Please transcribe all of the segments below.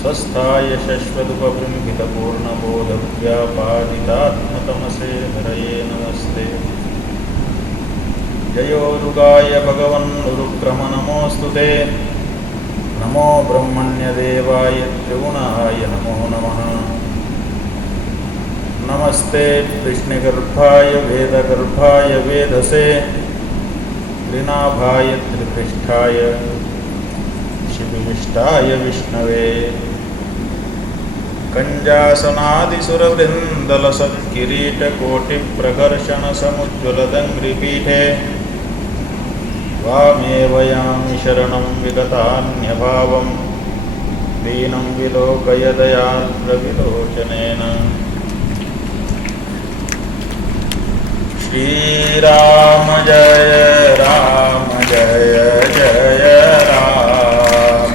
स्वस्थाय शश्वदुपबृंहितपूर्णबोधव्यापादितात्मतमसे हरये नमस्ते। जयोरुगाय भगवन्नुरुक्रमनमोऽस्तु ते। नमो ब्रह्मण्यदेवाय त्रिगुणाय नमो नमः। नमस्ते कृष्णगर्भाय वेदगर्भाय वेदसे त्रिनाभाय त्रिपृष्ठाय शिविष्टाय विष्णवे। कञ्जासनादिसुरवृन्दलसत्किरीटकोटिप्रकर्षणसमुज्ज्वलदङ्घ्रिपीठे वामेव यामि शरणं विगतान्यभावं दीनं विलोकय दयार्द्रविलोचनेन। श्रीराम जय राम जय जय राम।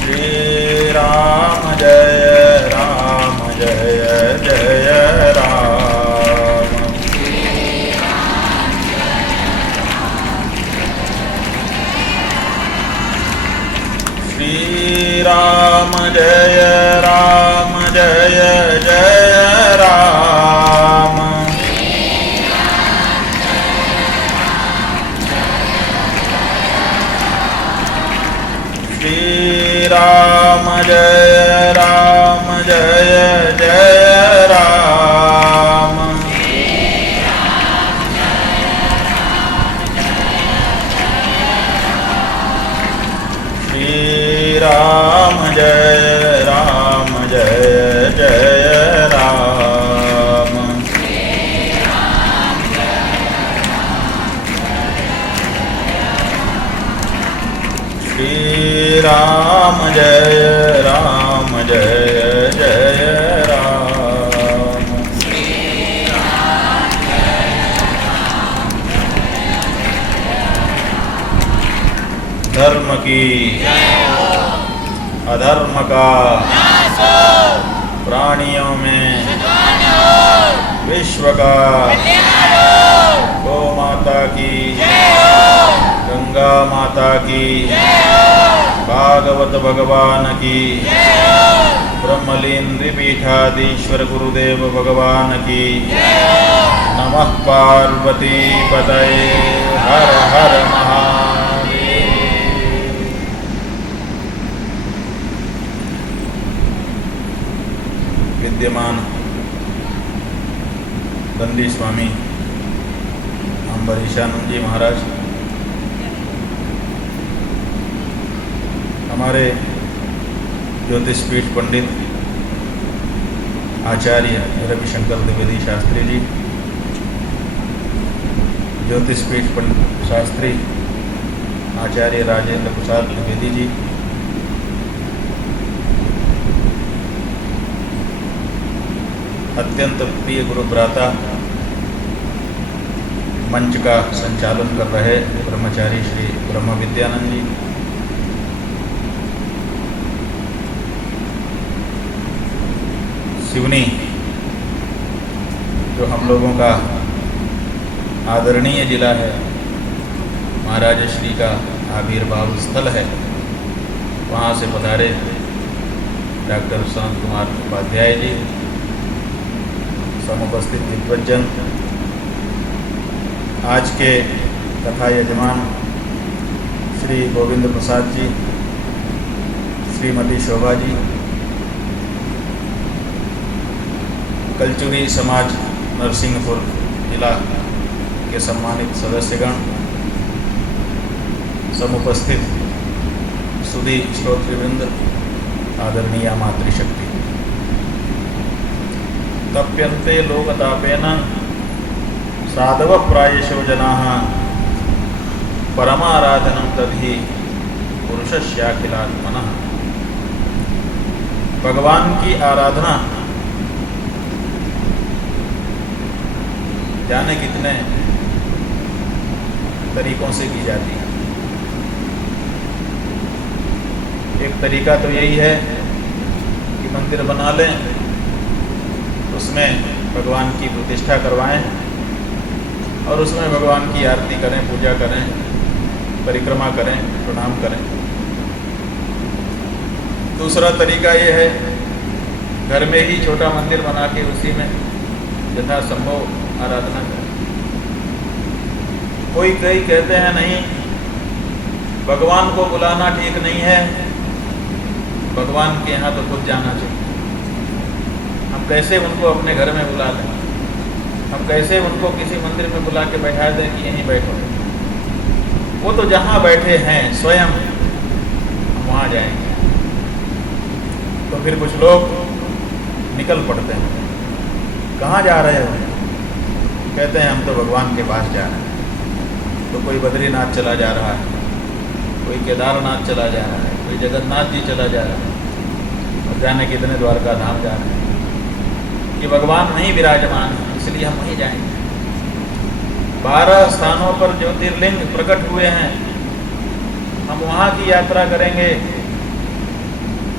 श्रीराम जय राम जय जय राम। श्रीराम जय राम जय जय राम। श्रीराम जय राम जय जय राम। श्रीराम जय राम जय जय राम। श्रीराम जय राम जय जय राम। धर्म की अधर्म का प्राणियों में विश्व का गौ माता की गंगा माता की भागवत भगवान की ब्रह्मलीन त्रिपीठाधीश्वर गुरुदेव भगवान की। नमः पार्वती पतये हर हर महादेव। विद्यमान दंडी स्वामी अम्बरीशानंद जी महाराज, हमारे ज्योतिषपीठ पंडित आचार्य रविशंकर द्विवेदी शास्त्री जी, ज्योतिषपीठ शास्त्री आचार्य राजेंद्र प्रसाद द्विवेदी जी, अत्यंत प्रिय गुरु भ्राता, मंच का संचालन कर रहे ब्रह्मचारी श्री ब्रह्म विद्यानंद जी, सिवनी जो हम लोगों का आदरणीय जिला है, महाराज श्री का आविर्भाव स्थल है, वहाँ से पधारे डॉक्टर शांत कुमार उपाध्याय जी, समुपस्थित विद्वज्जन, आज के कथा यजमान श्री गोविंद प्रसाद जी, श्रीमती शोभा जी, कलचुरी समाज नरसिंहपुर जिला के सम्मानित सदस्यगण, समुपस्थित सुधी श्रोतृवृंद, आदरणीय मातृशक्ति। तप्यन्ते लोकतापेन साधव प्रायशो जनाः परमाराधनं तद्धि पुरुषस्याखिलात्मनः। भगवान की आराधना जाने कितने तरीकों से की जाती है। एक तरीका तो यही है कि मंदिर बना लें, उसमें भगवान की प्रतिष्ठा करवाएं और उसमें भगवान की आरती करें, पूजा करें, परिक्रमा करें, प्रणाम करें। दूसरा तरीका ये है घर में ही छोटा मंदिर बना के उसी में यथासंभव आराधना करें। कोई कई कहते हैं नहीं, भगवान को बुलाना ठीक नहीं है, भगवान के यहाँ तो खुद जाना चाहिए। हम कैसे उनको अपने घर में बुला लें? हम कैसे उनको किसी मंदिर में बुला के बैठा दें कि यहीं बैठो? वो तो जहाँ बैठे हैं स्वयं हम वहाँ जाएंगे। तो फिर कुछ लोग निकल पड़ते हैं, कहाँ जा रहे हो? कहते हैं हम तो भगवान के पास जा रहे हैं। तो कोई बद्रीनाथ चला जा रहा है, कोई केदारनाथ चला जा रहा है, कोई जगन्नाथ जी चला जा रहा है, और जाने कितने द्वारका धाम जा रहे हैं। ये भगवान नहीं विराजमान है, इसलिए हम वहीं जाएंगे। 12 स्थानों पर ज्योतिर्लिंग प्रकट हुए हैं, हम वहाँ की यात्रा करेंगे।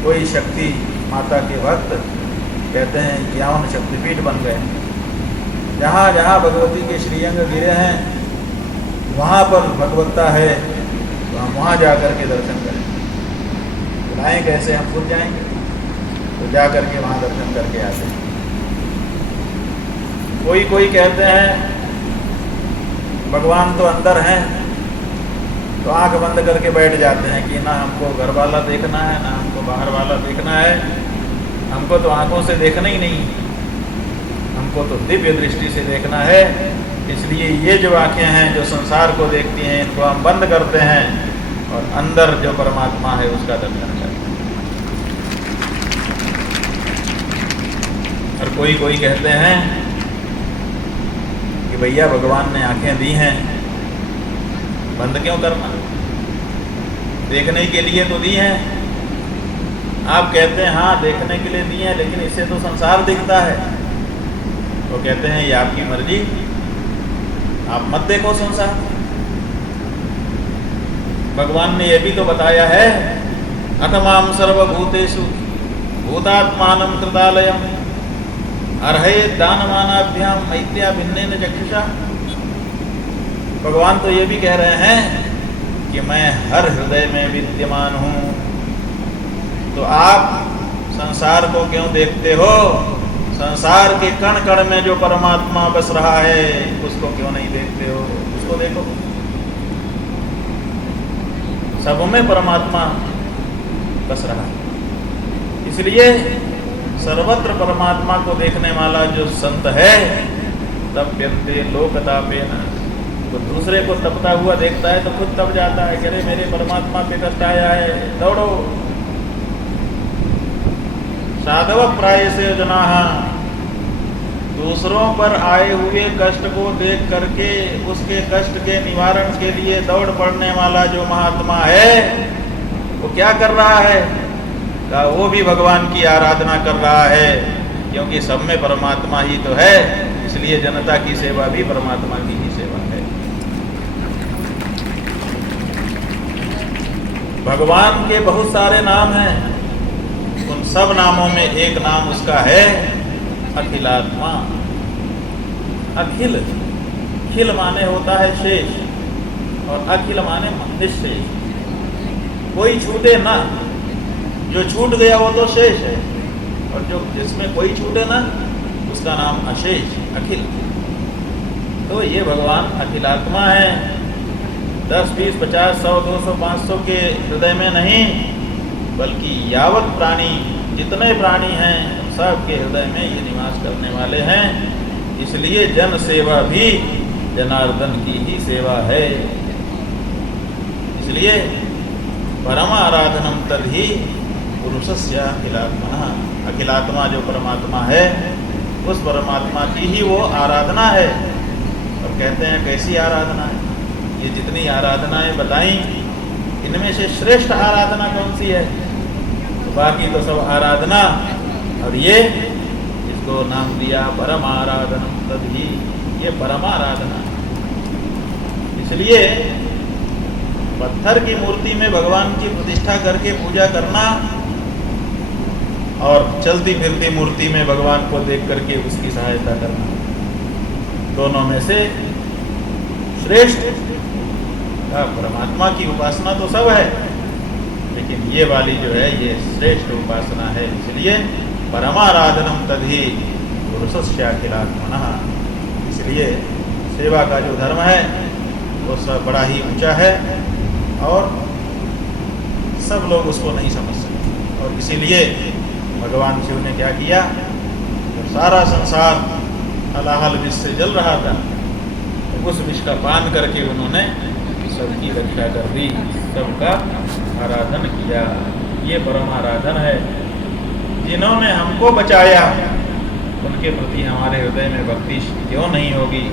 कोई शक्ति माता के भक्त कहते हैं 51 शक्तिपीठ बन गए। जहाँ जहाँ भगवती के श्रीअंग गिरे हैं वहाँ पर भगवत्ता है, तो हम वहाँ जा कर के दर्शन करेंगे। बुलाएं कैसे? हम खुद जाएंगे, तो जा कर के वहाँ दर्शन करके आते हैं। कोई कहते हैं भगवान तो अंदर हैं, तो आंख बंद करके बैठ जाते हैं कि ना हमको घर वाला देखना है, ना हमको बाहर वाला देखना है, हमको तो आंखों से देखना ही नहीं, हमको तो दिव्य दृष्टि से देखना है। इसलिए ये जो आंखें हैं जो संसार को देखती हैं, इनको हम बंद करते हैं और अंदर जो परमात्मा है उसका दर्शन करते हैं। और कोई कहते हैं कि भैया भगवान ने आंखें दी हैं, बंद क्यों करना, देखने के लिए तो दी हैं। आप कहते हैं हाँ देखने के लिए दी हैं, लेकिन इससे तो संसार दिखता है। तो कहते हैं ये आपकी मर्जी, आप मत देखो संसार। भगवान ने यह भी तो बताया है, अथमाम सर्वभूतेषु भूतात्मानं कृतालयम् अर्हे दानमानाभ्याम मैत्र्या भिन्नेन चक्षुषा। भगवान तो ये भी कह रहे हैं कि मैं हर हृदय में विद्यमान हूँ। तो आप संसार को क्यों देखते हो? संसार के कण कण में जो परमात्मा बस रहा है उसको क्यों नहीं देखते हो? उसको देखो, सब में परमात्मा बस रहा है। इसलिए सर्वत्र परमात्मा को देखने वाला जो संत है तप्यन्ते लोकतापेन, तो दूसरे को तपता हुआ देखता है तो खुद तप जाता है, अरे मेरे परमात्मा पे कष्ट आया है, दौड़ो। साधव प्रायसे जनाः, दूसरों पर आए हुए कष्ट को देख करके उसके कष्ट के निवारण के लिए दौड़ पड़ने वाला जो महात्मा है वो क्या कर रहा है? का वो भी भगवान की आराधना कर रहा है, क्योंकि सब में परमात्मा ही तो है। इसलिए जनता की सेवा भी परमात्मा की ही सेवा है। भगवान के बहुत सारे नाम हैं, उन सब नामों में एक नाम उसका है अखिलात्मा। अखिल, खिल माने होता है शेष, और अखिल माने निःशेष। कोई छूटे ना, जो छूट गया वो तो शेष है, और जो जिसमें कोई छूटे ना उसका नाम अशेष, अखिल। तो ये भगवान अखिलात्मा है। 10, 20, 50, 100, 200, 500 के हृदय में नहीं, बल्कि यावत प्राणी, जितने प्राणी हैं सब के हृदय में ये निवास करने वाले हैं। इसलिए जन सेवा भी जनार्दन की ही सेवा है। इसलिए परम आराधनम तद्धि पुरुषस्य अखिलात्मा। अखिलात्मा जो परमात्मा है उस परमात्मा की ही वो आराधना है। और कहते हैं कैसी आराधना है? ये जितनी आराधनाएं बताई इनमें से श्रेष्ठ आराधना कौन सी है? तो बाकी तो सब आराधना, और ये इसको नाम दिया परम आराधनम तद्धि, ये परम आराधना। इसलिए पत्थर की मूर्ति में भगवान की प्रतिष्ठा करके पूजा करना और चलती फिरती मूर्ति में भगवान को देख करके उसकी सहायता करना, दोनों में से श्रेष्ठ परमात्मा की उपासना तो सब है, लेकिन ये वाली जो है ये श्रेष्ठ उपासना है। इसलिए परमाराधनम तद्धि पुरुषस्याखिलात्मनः, इसलिए सेवा का जो धर्म है वो सब बड़ा ही ऊंचा है और सब लोग उसको नहीं समझ सकते। और इसीलिए भगवान शिव ने क्या किया, तो सारा संसार हलाहल विष से जल रहा था, तो उस विष का पान करके उन्होंने सबकी रक्षा कर दी, सबका आराधन किया। ये परम आराधन है। जिन्होंने हमको बचाया उनके प्रति हमारे हृदय में भक्ति क्यों नहीं होगी,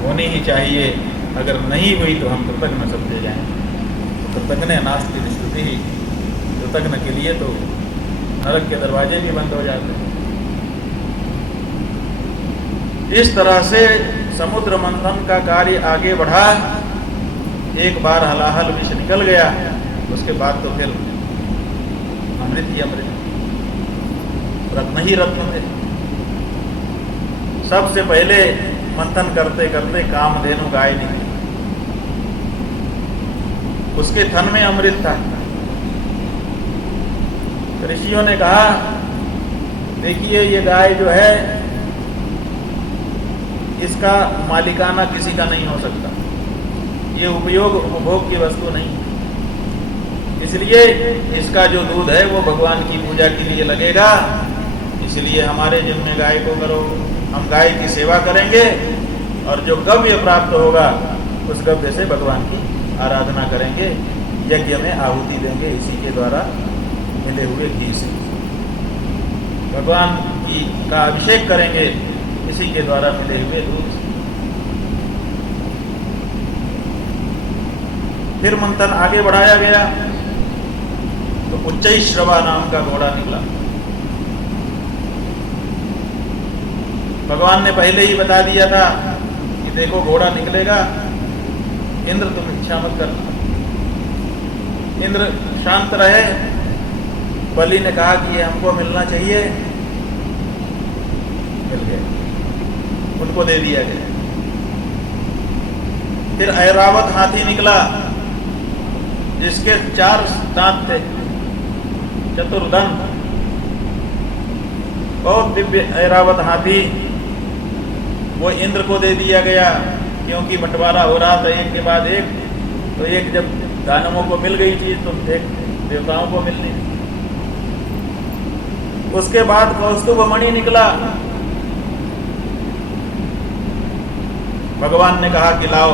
होनी ही चाहिए। अगर नहीं हुई तो हम कृतज्ञ समझे जाएंगे। तो कृतज्ञ नास्ति स्तुति ही, कृतज्ञ के लिए तो नरक के दरवाजे भी बंद हो जाते हैं। इस तरह से समुद्र मंथन का कार्य आगे बढ़ा। एक बार हलाहल विष निकल गया, उसके बाद तो फिर अमृत ही अमृत, रत्न ही रत्न थे। सबसे पहले मंथन करते करते कामधेनु गाय निकली, उसके थन में अमृत था। ऋषियों ने कहा, देखिए ये गाय जो है इसका मालिकाना किसी का नहीं हो सकता, ये उपयोग उपभोग की वस्तु नहीं, इसलिए इसका जो दूध है वो भगवान की पूजा के लिए लगेगा। इसलिए हमारे जिम्मे गाय को करो, हम गाय की सेवा करेंगे और जो गव्य प्राप्त होगा उस गव्य से भगवान की आराधना करेंगे, यज्ञ में आहुति देंगे, इसी के द्वारा मिले हुए घी से भगवान की का अभिषेक करेंगे, इसी के द्वारा मिले हुए दूध से। फिर मंथन आगे बढ़ाया गया तो उच्चैश्रवा नाम का घोड़ा निकला। भगवान ने पहले ही बता दिया था कि देखो घोड़ा निकलेगा, इंद्र तुम इच्छा मत करना। इंद्र शांत रहे। बलि ने कहा कि ये हमको मिलना चाहिए, मिल गया, उनको दे दिया गया। फिर ऐरावत हाथी निकला जिसके 4 दांत थे, चतुर्दंत, बहुत दिव्य ऐरावत हाथी, वो इंद्र को दे दिया गया क्योंकि बंटवारा हो रहा था एक के बाद एक। तो एक जब दानवों को मिल गई चीज तो एक देवताओं को मिलनी। उसके बाद कौस्तुभ मणि निकला। भगवान ने कहा कि लाओ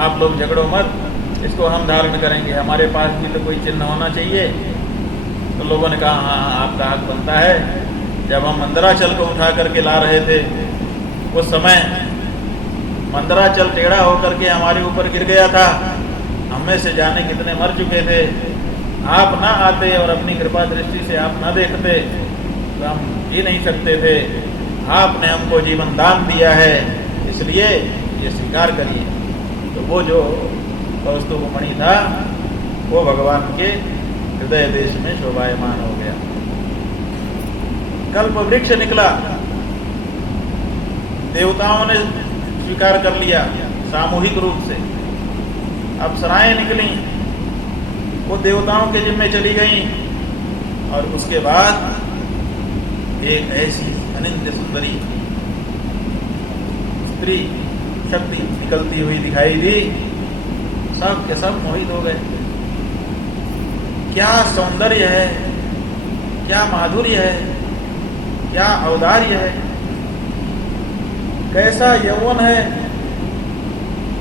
आप लोग झगड़ो मत, इसको हम धारण करेंगे, हमारे पास भी तो कोई चिन्ह होना चाहिए। तो लोगों ने कहा हाँ आपका हक बनता है। जब हम मंदराचल को उठा करके ला रहे थे उस समय मंदराचल टेढ़ा होकर के हमारे ऊपर गिर गया था। हमें से जाने कितने मर चुके थे। आप ना आते और अपनी कृपा दृष्टि से आप ना देखते तो हम जी नहीं सकते थे। आपने हमको जीवन दान दिया है, इसलिए ये स्वीकार करिए। तो वो जो कौस्तुभ मणि था वो भगवान के हृदय देश में शोभायमान हो गया। कल्प वृक्ष निकला, देवताओं ने स्वीकार कर लिया सामूहिक रूप से। अप्सराएं निकली, वो देवताओं के जिम्मे चली गईं। और उसके बाद एक ऐसी अनिंद्य सुंदरी स्त्री शक्ति निकलती हुई दिखाई दी। सब के सब मोहित हो गए। क्या सौंदर्य है, क्या माधुर्य है, क्या औदार्य है, कैसा यौवन है,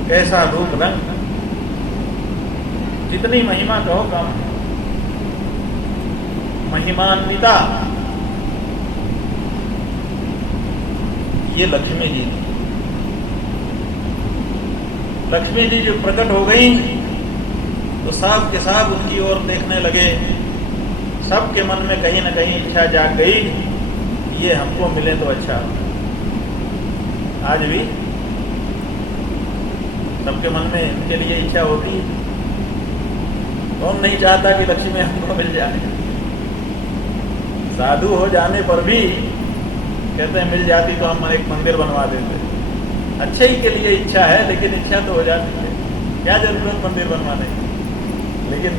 कैसा रूप रंग, जितनी महिमा कहो कम। महिमान्विता ये लक्ष्मी जी। लक्ष्मी जी जो प्रकट हो गई तो सब के सब उनकी ओर देखने लगे। सबके मन में कहीं न कहीं इच्छा जाग गई, ये हमको मिले तो अच्छा। आज भी सबके मन में इनके लिए इच्छा होती है। कौन नहीं चाहता कि लक्ष्मी हमको मिल जाए। साधु हो जाने पर भी कहते हैं मिल जाती तो हम एक मंदिर बनवा देते। अच्छे ही के लिए इच्छा है, लेकिन इच्छा तो हो जाती है, क्या जरूरत मंदिर बनवाने की, लेकिन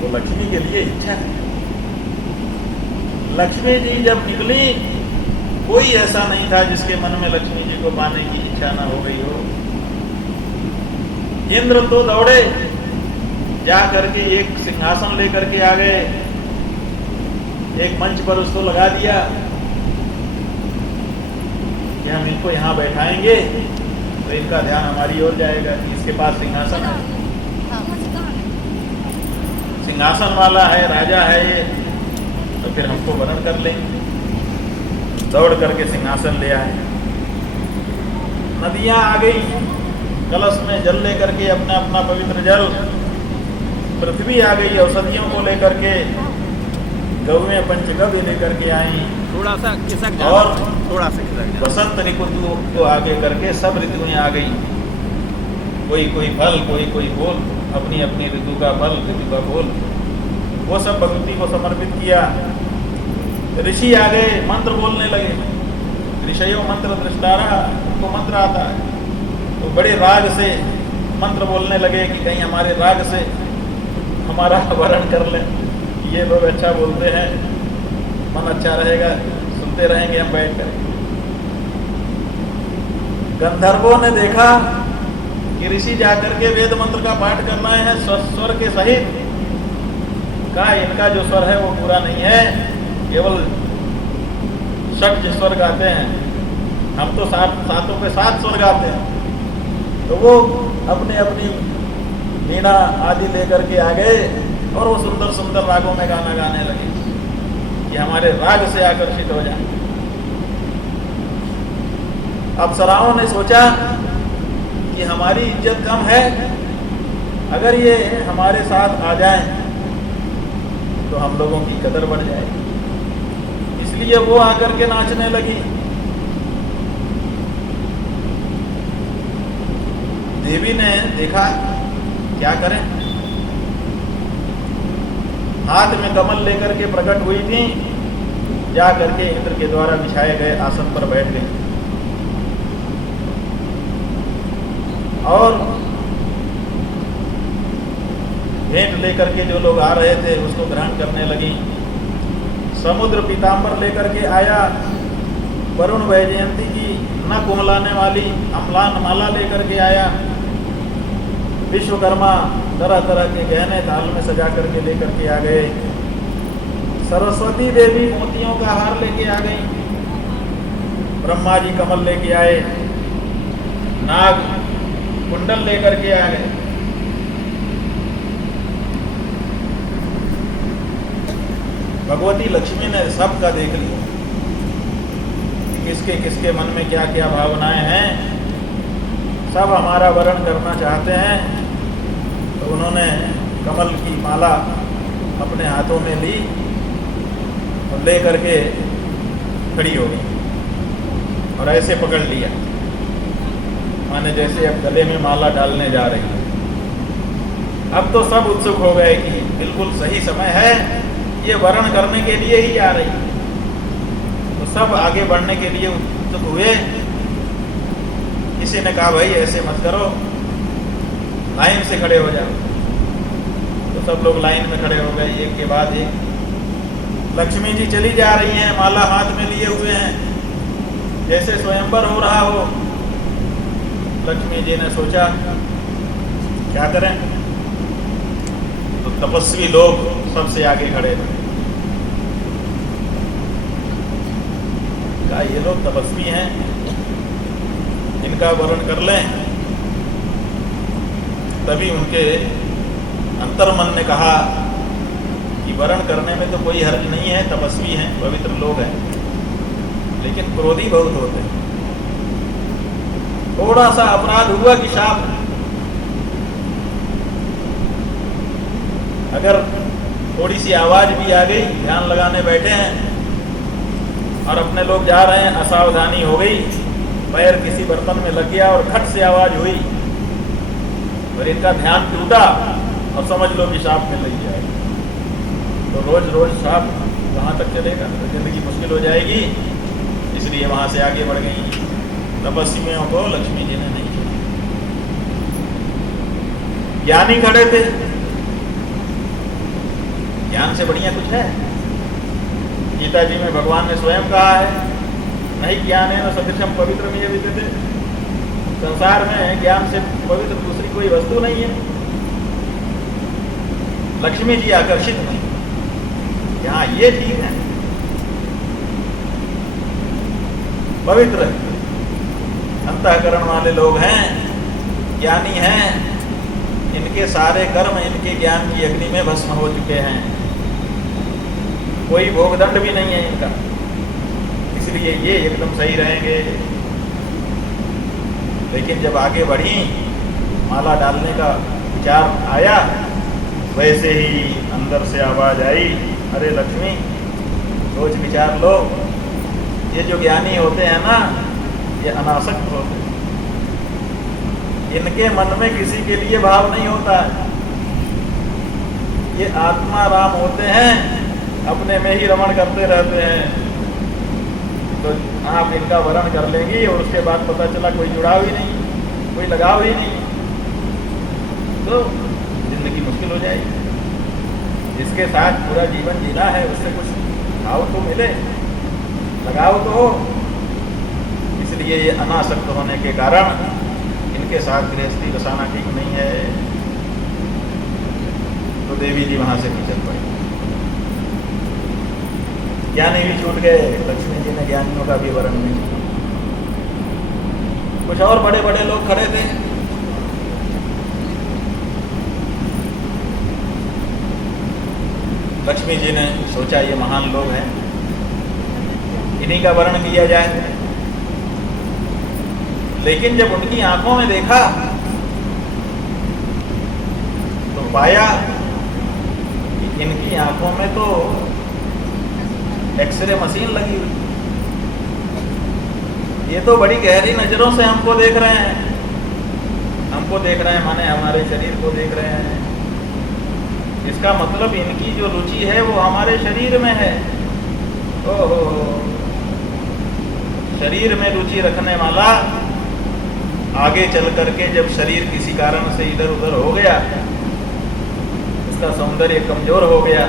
वो लक्ष्मी के लिए इच्छा है। लक्ष्मी जी जब निकली, कोई ऐसा नहीं था जिसके मन में लक्ष्मी जी को पाने की इच्छा ना हो गई हो। इंद्र तो दौड़े, जा करके एक सिंहासन लेकर के आ गए, एक मंच पर उसको लगा दिया कि हम इनको यहाँ बैठाएंगे तो इनका ध्यान हमारी ओर जाएगा कि इसके पास सिंहासन है, सिंहासन वाला है, राजा है ये, तो फिर हमको वरण कर लेंगे। दौड़ करके सिंहासन ले आए। नदियां आ गई, कलश में जल लेकर के अपना अपना पवित्र जल। पृथ्वी आ गई औषधियों को लेकर के, गौएं पंचगव्य लेकर के आई, थोड़ा सा खिसक और थोड़ा सा खिसक बसंत ऋतु को आगे करके सब ऋतुएं आ गई। कोई कोई फल, कोई कोई फूल, अपनी अपनी ऋतु का फल, ऋतु का फूल, वो सब भगवती को समर्पित किया। ऋषि आ गए, मंत्र बोलने लगे। ऋषयो मंत्र दृष्टारा, उनको मंत्र आता है, तो बड़े राग से मंत्र बोलने लगे कि कहीं हमारे राग से हमारा वरण कर लें। ये लोग अच्छा बोलते हैं, मन अच्छा रहेगा, सुनते रहेंगे हम बैठ कर। गंधर्वों ने देखा कि ऋषि जाकर के वेद मंत्र का पाठ कर रहे हैं स्वर के सहित। का इनका जो स्वर है वो पूरा नहीं है, केवल षट स्वर गाते हैं, हम तो सातों पे 7 स्वर गाते हैं। तो वो अपनी अपनी वीणा आदि लेकर के आ गए और वो सुंदर सुंदर रागों में गाना गाने लगे कि हमारे राग से आकर्षित हो जाए। अप्सराओं ने सोचा कि हमारी इज्जत कम है, अगर ये हमारे साथ आ जाएं तो हम लोगों की कदर बढ़ जाएगी, इसलिए वो आकर के नाचने लगी। देवी ने देखा क्या करें, हाथ में कमल लेकर के प्रकट हुई थी, जा करके इंद्र के द्वारा बिछाए गए आसन पर बैठ गई और भेंट लेकर के जो लोग आ रहे थे उसको ग्रहण करने लगी। समुद्र पीताम्बर लेकर के आया, वरुण वैजयंती की न कुमलाने वाली अम्लान माला लेकर के आया, विश्वकर्मा तरह तरह के गहने थाल में सजा करके लेकर के आ गए, सरस्वती देवी मोतियों का हार लेके आ गई, ब्रह्मा जी कमल लेके आए, नाग कुंडल लेकर के आ गए। भगवती लक्ष्मी ने सबका देख लिया, किसके किसके मन में क्या क्या भावनाएं हैं, सब हमारा वरण करना चाहते हैं। तो उन्होंने कमल की माला अपने हाथों में ली और ले करके खड़ी हो गई और ऐसे पकड़ लिया, माने जैसे अब गले में माला डालने जा रही है। अब तो सब उत्सुक हो गए कि बिल्कुल सही समय है, ये वरण करने के लिए ही आ रही है। तो सब आगे बढ़ने के लिए उत्सुक हुए। किसी ने कहा भाई ऐसे मत करो, लाइन से खड़े हो जाओ। तो सब लोग लाइन में खड़े हो गए, एक के बाद एक। लक्ष्मी जी चली जा रही हैं, माला हाथ में लिए हुए हैं, जैसे स्वयंवर हो रहा हो। लक्ष्मी जी ने सोचा क्या करें, तो तपस्वी लोग सबसे आगे खड़े थे। कहा ये लोग तपस्वी हैं, इनका वरण कर लें। तभी उनके अंतर्मन ने कहा कि वरण करने में तो कोई हर्ज नहीं है, तपस्वी हैं, पवित्र लोग हैं, लेकिन क्रोधी बहुत होते हैं। थोड़ा सा अपराध हुआ कि शाप, अगर थोड़ी सी आवाज भी आ गई, ध्यान लगाने बैठे हैं और अपने लोग जा रहे हैं, असावधानी हो गई, पैर किसी बर्तन में लग गया और खट से आवाज हुई और इनका ध्यान टूटा और समझ लो कि शाप में लग जाएगा। तो रोज रोज शाप कहाँ तक चलेगा, तो जिंदगी मुश्किल हो जाएगी, इसलिए वहां से आगे बढ़ गई। तपस्वियों को लक्ष्मी जी ने नहीं चुना। ज्ञानी खड़े थे, ज्ञान से बढ़िया कुछ है? गीता जी में भगवान ने स्वयं कहा है, नहीं ज्ञान है न सदृशम पवित्र में विद्यते। संसार में ज्ञान से पवित्र दूसरी कोई वस्तु नहीं है। लक्ष्मी जी आकर्षित नहीं, यहाँ ये ठीक है, पवित्र अंतःकरण वाले लोग हैं, ज्ञानी हैं, इनके सारे कर्म इनके ज्ञान की अग्नि में भस्म हो चुके हैं, कोई भोगदंड भी नहीं है इनका, इसलिए ये एकदम सही रहेंगे। लेकिन जब आगे बढ़ी, माला डालने का विचार आया, वैसे ही अंदर से आवाज आई, अरे लक्ष्मी सोच विचार लो, ये जो ज्ञानी होते हैं ना, ये अनासक्त होते हैं, इनके मन में किसी के लिए भाव नहीं होता है, ये आत्मा राम होते हैं, अपने में ही रमण करते रहते हैं। तो आप इनका वर्ण कर लेंगी और उसके बाद पता चला कोई जुड़ाव ही नहीं, कोई लगाव ही नहीं, तो जिंदगी मुश्किल हो जाएगी। जिसके साथ पूरा जीवन जीना है उससे कुछ भाव तो मिले, लगाव तो हो। इसलिए ये अनासक्त होने के कारण इनके साथ गृहस्थी बसाना ठीक नहीं है। तो देवी जी वहां से पिछल पड़ी, ज्ञानी भी छूट गए, लक्ष्मी जी ने ज्ञानियों का भी वर्ण नहीं छूटा। कुछ और बड़े बड़े लोग खड़े थे, लक्ष्मी जी ने सोचा ये महान लोग हैं, इन्हीं का वर्ण किया जाए। लेकिन जब उनकी आंखों में देखा तो पाया कि इनकी आंखों में तो एक्सरे मशीन लगी हुई, ये तो बड़ी गहरी नजरों से हमको देख रहे हैं, हमको देख रहे हैं माने हमारे शरीर को देख रहे हैं। इसका मतलब इनकी जो रुचि है वो हमारे शरीर में है। ओहो, शरीर में रुचि रखने वाला आगे चल करके जब शरीर किसी कारण से इधर उधर हो गया, उसका सौंदर्य कमजोर हो गया,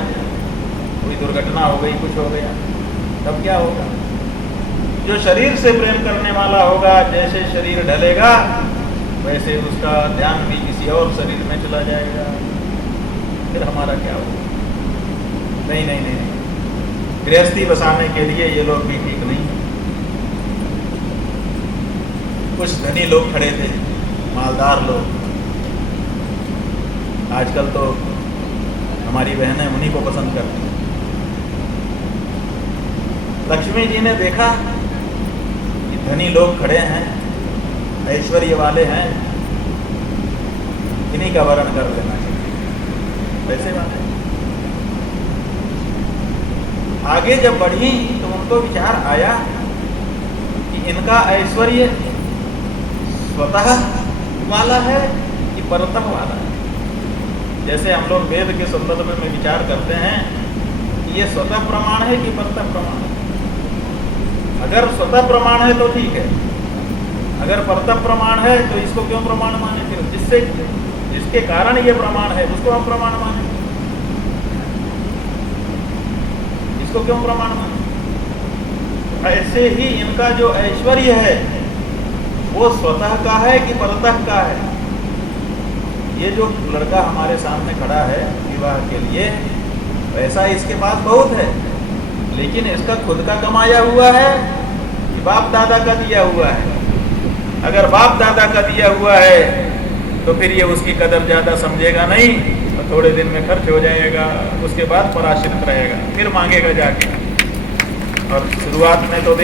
कोई दुर्घटना हो गई, कुछ हो गया, तब क्या होगा? जो शरीर से प्रेम करने वाला होगा, जैसे शरीर ढलेगा वैसे उसका ध्यान भी किसी और शरीर में चला जाएगा, फिर हमारा क्या होगा? नहीं नहीं नहीं, गृहस्थी बसाने के लिए ये लोग भी ठीक नहीं। कुछ धनी लोग खड़े थे, मालदार लोग, आजकल तो हमारी बहनें उन्हीं को पसंद करती हैं। लक्ष्मी जी ने देखा कि धनी लोग खड़े हैं, ऐश्वर्य वाले हैं, इन्हीं का वर्ण कर लेना चाहिए, पैसे वाले। आगे जब बढ़ी तो उनको विचार आया कि इनका ऐश्वर्य स्वतः वाला है कि परतम वाला है। जैसे हम लोग वेद के संदर्भ में विचार करते हैं कि ये स्वतः प्रमाण है कि परतम प्रमाण है। अगर स्वतः प्रमाण है तो ठीक है, अगर परतम प्रमाण है तो इसको क्यों प्रमाण माने? फिर जिसके कारण ये प्रमाण है उसको हम प्रमाण माने, इसको क्यों प्रमाण माने? ऐसे ही इनका जो ऐश्वर्य है वो स्वतः का है कि परतः का है? ये जो लड़का हमारे सामने खड़ा है विवाह के लिए, पैसा इसके पास बहुत है, लेकिन इसका खुद का कमाया हुआ है कि बाप दादा का दिया हुआ है? अगर बाप दादा का दिया हुआ है तो फिर ये उसकी कदर ज़्यादा समझेगा नहीं, और थोड़े दिन में खर्च हो जाएगा, उसके बाद पराश्रित रहेगा, फिर मांगेगा जाके। और शुरुआत में तो